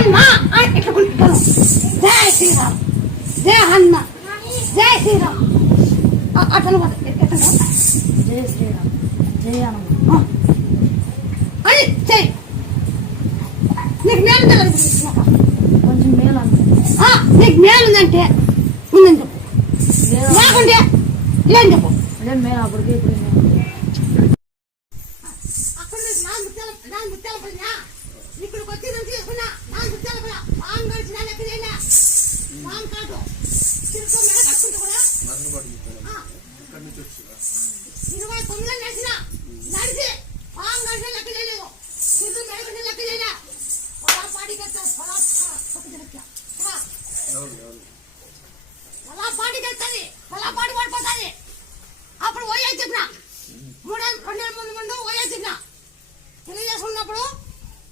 హనుమ. అని ఇట్లా జై శ్రీరామ్. జై హనుమ. జై శ్రీరామ్. అతను కూడా ఎట్లా జై శ్రీరామ్. జై హనుమ. అని చెయ్యి నీకు మేలు కొంచెం మేలు నీకు మేలు ఉందంటే ఉందని చెప్పు? లేదు లేకుంటే లేని చెప్పు? అదే మేలు అప్పటికే ఇప్పుడు మేలు. అక్కడ నుంచి నా ముత్యాల నా ముత్యాల పడినా ఇక్కడికి వచ్చి నేను తీసుకున్నా నా ముత్యాల పడ పాన్ కలిసి నా లెక్క చేయలే పాన్ కాదు తిరుపతి మీద కట్టుకుంటే కూడా ఆ, ఇరవై తొమ్మిది నడిచిన నడిచి పాన్ కలిసి లెక్క చేయలేదు తిరుపతి మీద లెక్క చేయలే పొలా వెళ్తాను పొలా పొలా పొలా పాడి పడిపోతుంది అప్పుడు ఓయే చెప్పిన మూడు రెండు ముందు ముందు ఓఎస్ తిన్నా ఉన్నప్పుడు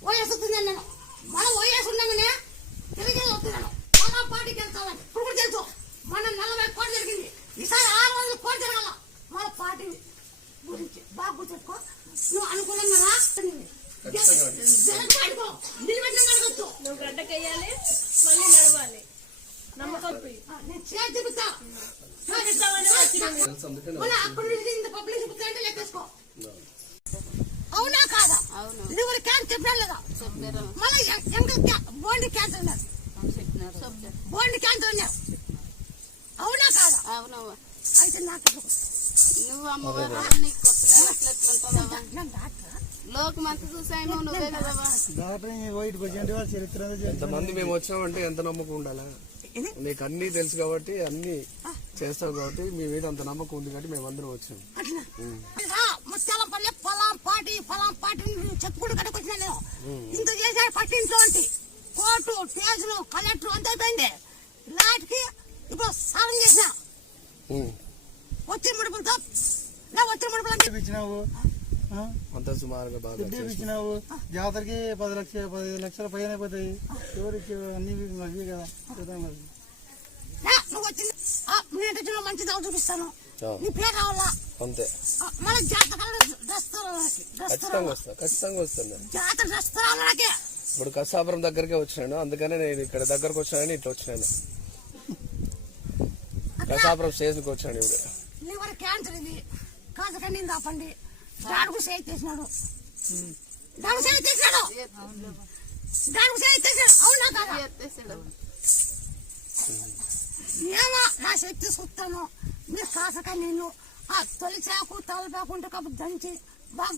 ఓఎస్ వస్తుంది అన్నాను మనం ఓఎస్ ఉన్నాగానే తెలియజేసి వస్తున్నాను. మన పార్టీకి వెళ్తామని. ఇప్పుడు కూడా తెలుసు. బాగా గుర్తుపెట్టుకో. నువ్వు అనుకూలంగా రా నువ్వు గడ్డకెయ్యాలి మళ్ళీ నడవాలి. నమ్మకం నేను అక్కడ నుంచి ఇంత పబ్లిక్ చెప్తారంటే లెక్కేసుకో అవునా కాదా? అవును. ఇది కూడా క్యాన్ చెప్పినా లేదా? చెప్పారు మళ్ళీ బోండి క్యాన్సర్ చెప్పారు బోండి క్యాన్సర్ ఉన్నారు. అవునా కాదా? అవును అయితే నాకు నువ్వు అమ్మవారు నీకు. ఎంతమంది మేము వచ్చినామంటే ఎంత నమ్మకం ఉండాలా? నీకు అన్ని తెలుసు కాబట్టి అన్ని చేస్తావు కాబట్టి మీ మీద అంత నమ్మకం ఉంది కాబట్టి మేము అందరం వచ్చినాం. అట్లా? ముత్యాలం పల్లె పొలం పాటి పొలం పాటి చెప్పుకుంటూ కట్టుకొచ్చిన నేను. ఇంత చేశాడు పట్టింట్లో అంటే. కోర్టు స్టేషన్ కలెక్టర్ అంత అయిపోయింది. లాట్కి ఇప్పుడు సారం చేసిన. వచ్చి నా వచ్చి ముడుపులు? అంతా సుమారుగా బాగా జాతరకి పది లక్షల పదిహేను లక్షల పైన అయిపోతాయి ఎవరికి అన్ని మళ్ళీ కదా. మరి. నువ్వు వచ్చింది చూపిస్తాను. ఆ, నీ పేరు కావాలా అంతే. మన జాతకాలు ఖచ్చితంగా వస్తా ఖచ్చితంగా వస్తాను జాతర ఇప్పుడు కసాపురం దగ్గరకే వచ్చినాను. అందుకనే నేను ఇక్కడ దగ్గరకు వచ్చినాను ఇట్లా వచ్చినాను. కసాపురం స్టేషన్కి వచ్చాడు ఇప్పుడు లివర్ క్యాన్సర్ ఇది. కాసకండి ఆపండి దాడుకు చేయి చేసినాడు దాడు చేయి చేసినాడు దాడుకు చేయి చేసినాడు అవునా కదా? ఏమో నా శక్తి చూస్తాను మీరు కాసక నేను ఆ తొలి చాకు తలపాకుంటే కప్పు దంచి బాగా